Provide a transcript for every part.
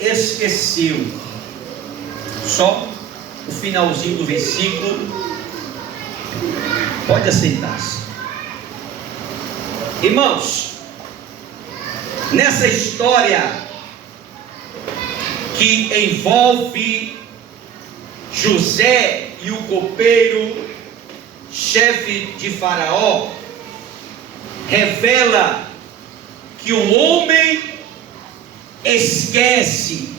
esqueceu. Só o finalzinho do versículo. Pode aceitar-se. Irmãos, nessa história que envolve José e o copeiro, chefe de Faraó, revela que o homem esquece,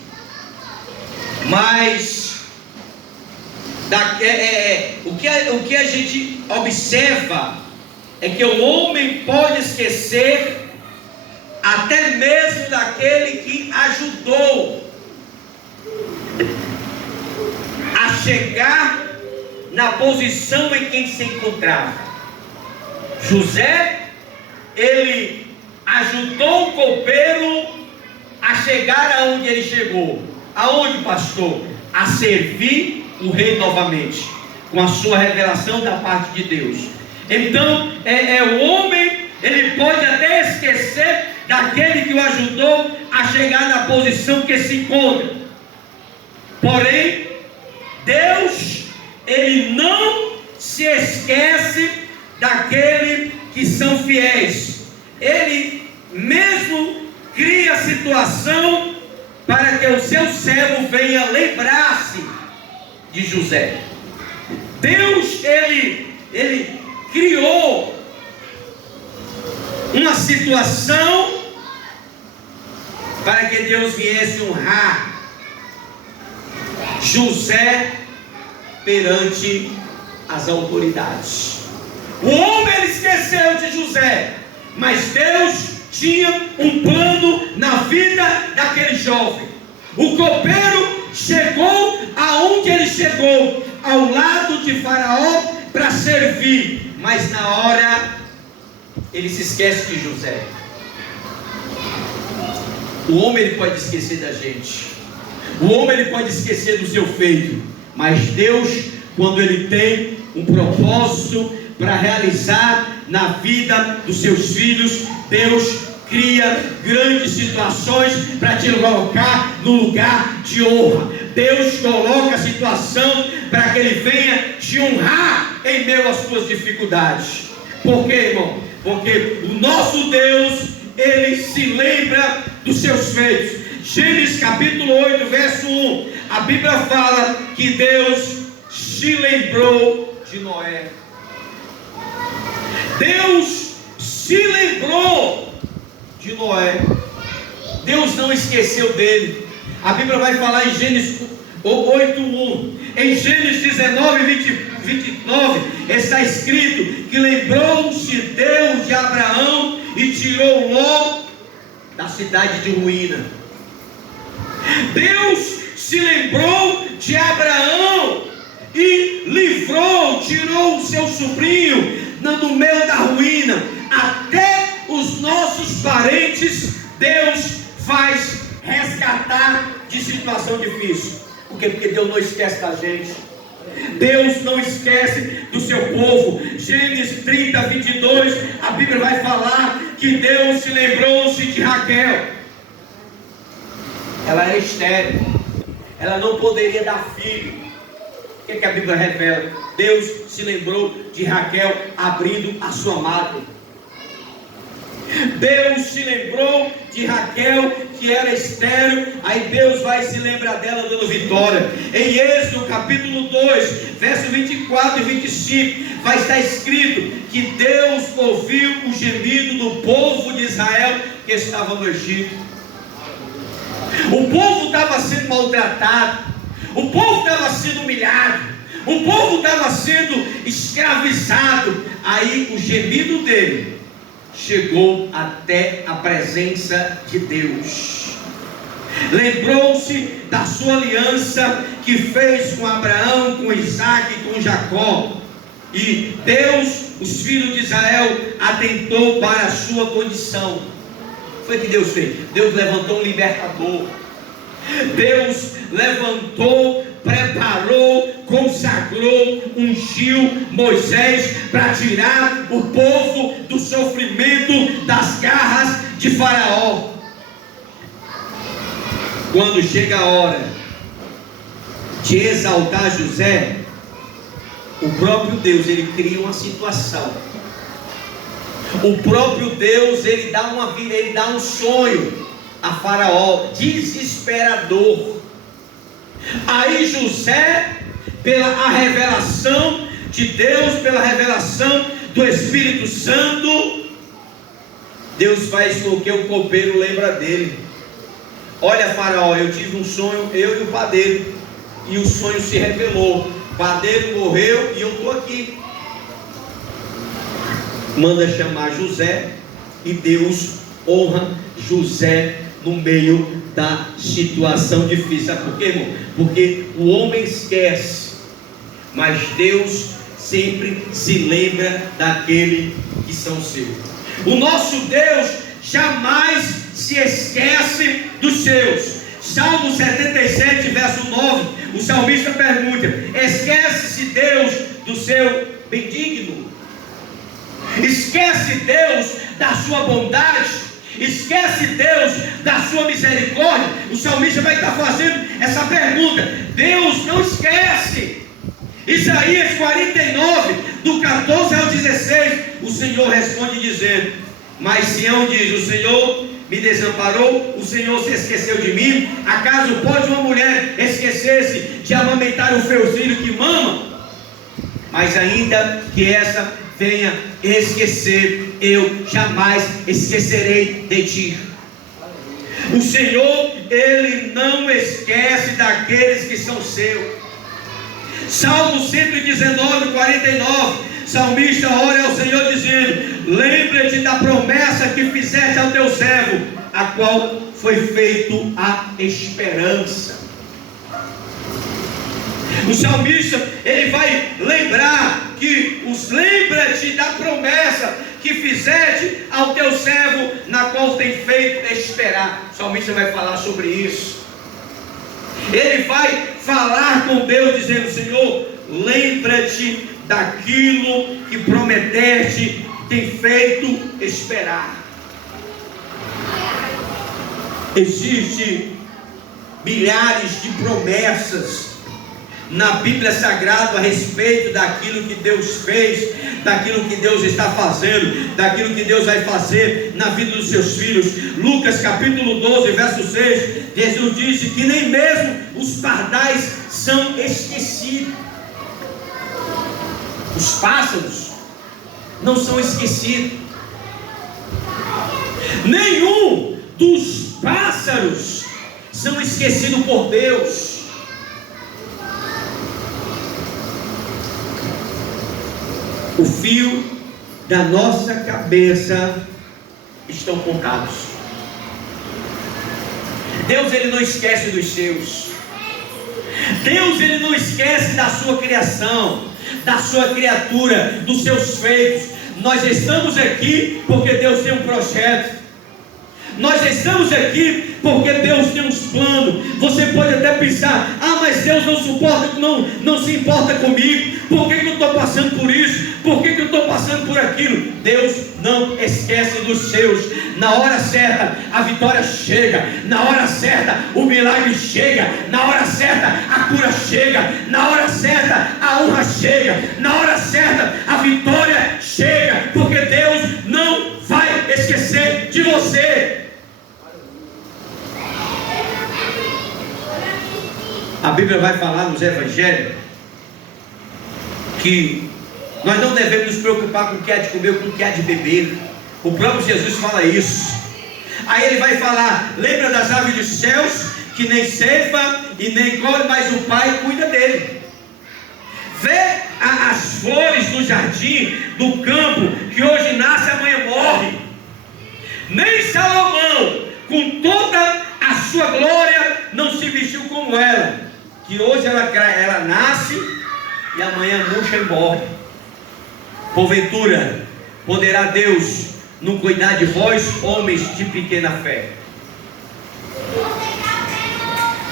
mas o que a gente observa é que o homem pode esquecer até mesmo daquele que ajudou a chegar na posição em que se encontrava. José, ele ajudou o copeiro a chegar aonde ele chegou. Aonde, pastor? A servir o rei novamente, com a sua revelação da parte de Deus. Então, o homem, ele pode até esquecer daquele que o ajudou a chegar na posição que se encontra. Porém, Deus, ele não se esquece daqueles que são fiéis. Ele mesmo cria a situação para que o seu servo venha lembrar-se de José. Deus, ele criou uma situação para que Deus viesse honrar José perante as autoridades. O homem, ele esqueceu de José, mas Deus tinha um plano na vida daquele jovem. O copeiro chegou aonde ele chegou, ao lado de Faraó, para servir, mas na hora ele se esquece de José. O homem, ele pode esquecer da gente, o homem, ele pode esquecer do seu feito, mas Deus, quando ele tem um propósito para realizar na vida dos seus filhos, Deus cria grandes situações para te colocar no lugar de honra. Deus coloca a situação para que ele venha te honrar em meio às suas dificuldades. Por quê, irmão? Porque o nosso Deus, ele se lembra dos seus feitos. Gênesis capítulo 8, verso 1, a Bíblia fala que Deus se lembrou de Noé. Deus se lembrou de Noé. Deus não esqueceu dele. A Bíblia vai falar em Gênesis 8:1. Em Gênesis 19:29 está escrito que lembrou-se Deus de Abraão e tirou Ló da cidade de ruína. Deus se lembrou de Abraão e livrou, tirou o seu sobrinho no meio da ruína. Até os nossos parentes Deus faz resgatar de situação difícil. Por quê? Porque Deus não esquece da gente. Deus não esquece do seu povo. Gênesis 30:22, a Bíblia vai falar que Deus se lembrou-se de Raquel. Ela era estéril, ela não poderia dar filho. O que a Bíblia revela? Deus se lembrou de Raquel abrindo a sua madre. Deus se lembrou de Raquel, que era estéril. Aí Deus vai se lembrar dela dando vitória. Em Êxodo capítulo 2, verso 24 e 25, vai estar escrito que Deus ouviu o gemido do povo de Israel que estava no Egito. O povo estava sendo maltratado, o povo estava sendo humilhado, o povo estava sendo escravizado. Aí o gemido dele chegou até a presença de Deus. Lembrou-se da sua aliança que fez com Abraão, com Isaac e com Jacó. E Deus, os filhos de Israel, atentou para a sua condição. Foi o que Deus fez. Deus levantou um libertador. Deus levantou, preparou, consagrou, ungiu Moisés para tirar o povo do sofrimento, das garras de Faraó. quando chega a hora de exaltar José, o próprio Deus, ele cria uma situação. O próprio Deus, ele dá um sonho a Faraó, desesperador. Aí José, pela revelação de Deus, pela revelação do Espírito Santo, Deus faz com que o copeiro lembra dele. Olha, Faraó, eu tive um sonho, eu e o padeiro, e o sonho se revelou. O padeiro morreu e eu estou aqui. Manda chamar José, e Deus honra José no meio da situação difícil. Sabe por quê, irmão? Porque o homem esquece, mas Deus sempre se lembra daquele que são seus. O nosso Deus jamais se esquece dos seus. Salmo 77, verso 9, o salmista pergunta: esquece-se Deus do seu bendigno? Esquece Deus da sua bondade? Esquece Deus da sua misericórdia? O salmista vai estar fazendo essa pergunta. Deus não esquece. Isaías 49, do 14 ao 16, o Senhor responde dizendo: mas Sião diz, o Senhor me desamparou, o Senhor se esqueceu de mim. Acaso pode uma mulher esquecer-se de amamentar o seu filho que mama? Mas ainda que essa venha esquecer, eu jamais esquecerei de ti. O Senhor, Ele não esquece daqueles que são seus. Salmo 119, 49, salmista ora ao Senhor dizendo: lembra-te da promessa que fizeste ao teu servo, a qual foi feito a esperança. O salmista, ele vai lembrar que lembra-te da promessa que fizeste ao teu servo, na qual tem feito esperar. O salmista vai falar sobre isso. Ele vai falar com Deus dizendo: Senhor, lembra-te daquilo que prometeste, tem feito esperar. Existem milhares de promessas na Bíblia Sagrada a respeito daquilo que Deus fez, daquilo que Deus está fazendo, daquilo que Deus vai fazer na vida dos seus filhos. Lucas capítulo 12, verso 6, Jesus disse que nem mesmo os pardais são esquecidos. Os pássaros não são esquecidos. Nenhum dos pássaros são esquecidos por Deus. O fio da nossa cabeça estão contados. Deus, ele não esquece dos seus. Deus, ele não esquece da sua criação, da sua criatura, dos seus feitos. Nós estamos aqui porque Deus tem um projeto. Nós estamos aqui porque Deus tem uns planos. Você pode até pensar: ah, mas Deus não se importa comigo. Por que eu estou passando por isso? Por que eu estou passando por aquilo? Deus não esquece dos seus. Na hora certa a vitória chega. Na hora certa o milagre chega. Na hora certa a cura chega. Na hora certa a honra chega. Na hora certa a vitória chega. Porque Deus não vai esquecer de você. A Bíblia vai falar nos evangelhos que nós não devemos nos preocupar com o que há de comer, com o que há de beber. O próprio Jesus fala isso. Aí ele vai falar: lembra das aves dos céus, que nem ceifa e nem colhe, mas o Pai cuida dele. Vê as flores do jardim, do campo, que hoje nasce e amanhã morre. Nem Salomão, com toda a sua glória, não se vestiu como ela, que hoje ela nasce e amanhã murcha e morre. Porventura, poderá Deus não cuidar de vós, homens de pequena fé?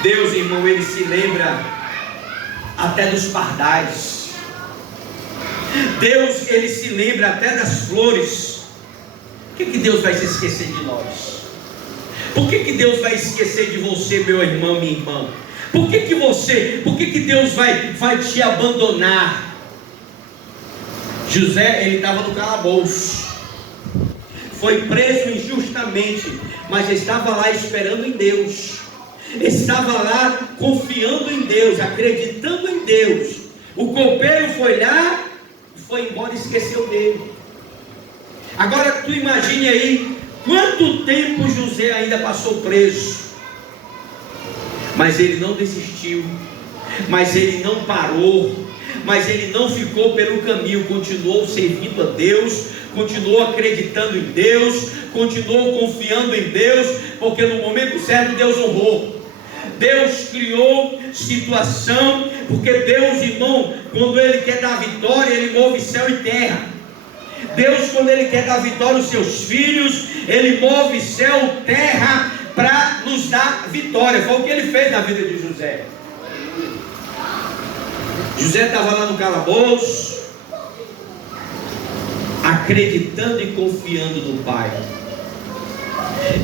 Deus, irmão, ele se lembra até dos pardais. Deus, ele se lembra até das flores. Por que Deus vai se esquecer de nós? Por que Deus vai esquecer de você, meu irmão, minha irmã? Por que Deus vai te abandonar? José, ele estava no calabouço, foi preso injustamente, mas estava lá esperando em Deus, estava lá confiando em Deus, acreditando em Deus. O copeiro foi lá, foi embora e esqueceu dele. Agora tu imagine aí, quanto tempo José ainda passou preso, mas ele não desistiu, mas ele não parou, mas ele não ficou pelo caminho, continuou servindo a Deus, continuou acreditando em Deus, continuou confiando em Deus, porque no momento certo Deus honrou. Deus criou situação, porque Deus, irmão, quando Ele quer dar vitória, Ele move céu e terra. Deus, quando Ele quer dar vitória aos seus filhos, Ele move céu e terra para nos dar vitória. Foi o que Ele fez na vida de José. José estava lá no calabouço, acreditando e confiando no Pai.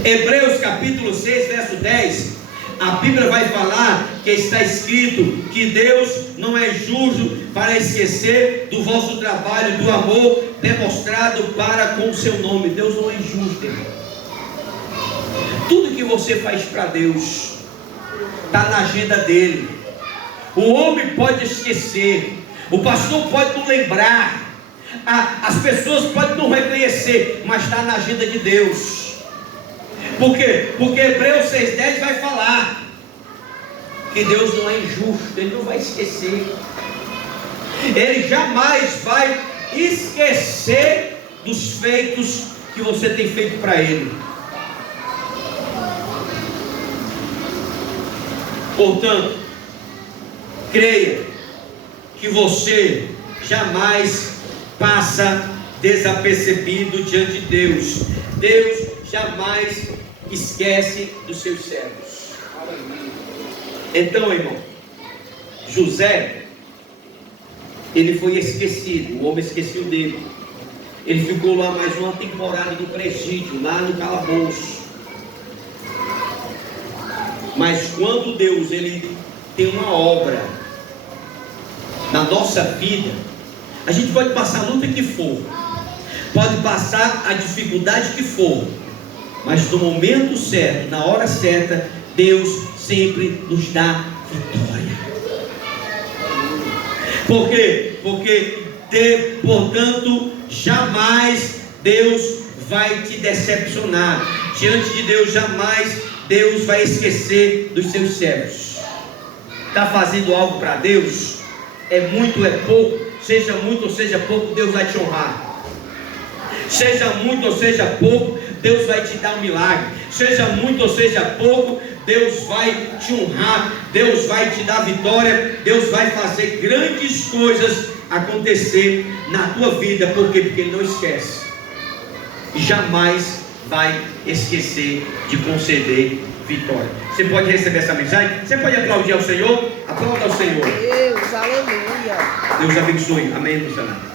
Hebreus capítulo 6, verso 10, a Bíblia vai falar que está escrito que Deus não é justo para esquecer do vosso trabalho, do amor demonstrado para com o seu nome. Deus não é injusto, irmão. Tudo que você faz para Deus está na agenda dele. O homem pode esquecer, o pastor pode não lembrar, as pessoas podem não reconhecer, mas está na agenda de Deus. Por quê? Porque Hebreus 6,10 vai falar que Deus não é injusto, Ele não vai esquecer, Ele jamais vai esquecer dos feitos que você tem feito para Ele. Portanto, creia que você jamais passa desapercebido diante de Deus. Deus jamais esquece dos seus servos. Então, irmão, José, ele foi esquecido, o homem esqueceu dele. Ele ficou lá mais uma temporada no presídio, lá no calabouço. Mas quando Deus, ele tem uma obra na nossa vida, a gente pode passar a luta que for, pode passar a dificuldade que for, mas no momento certo, na hora certa, Deus sempre nos dá vitória. Por quê? Portanto, jamais Deus vai te decepcionar. Diante de Deus, jamais Deus vai esquecer dos seus servos. Está fazendo algo para Deus? É muito, é pouco, seja muito ou seja pouco, Deus vai te honrar. Seja muito ou seja pouco, Deus vai te dar um milagre. Seja muito ou seja pouco, Deus vai te honrar, Deus vai te dar vitória, Deus vai fazer grandes coisas acontecer na tua vida. Por quê? Porque Ele não esquece, jamais vai esquecer de conceder vitória. Você pode receber essa mensagem? Você pode aplaudir ao Senhor? Aplauda ao Senhor. Deus, aleluia. Deus abençoe. Amém, missionário.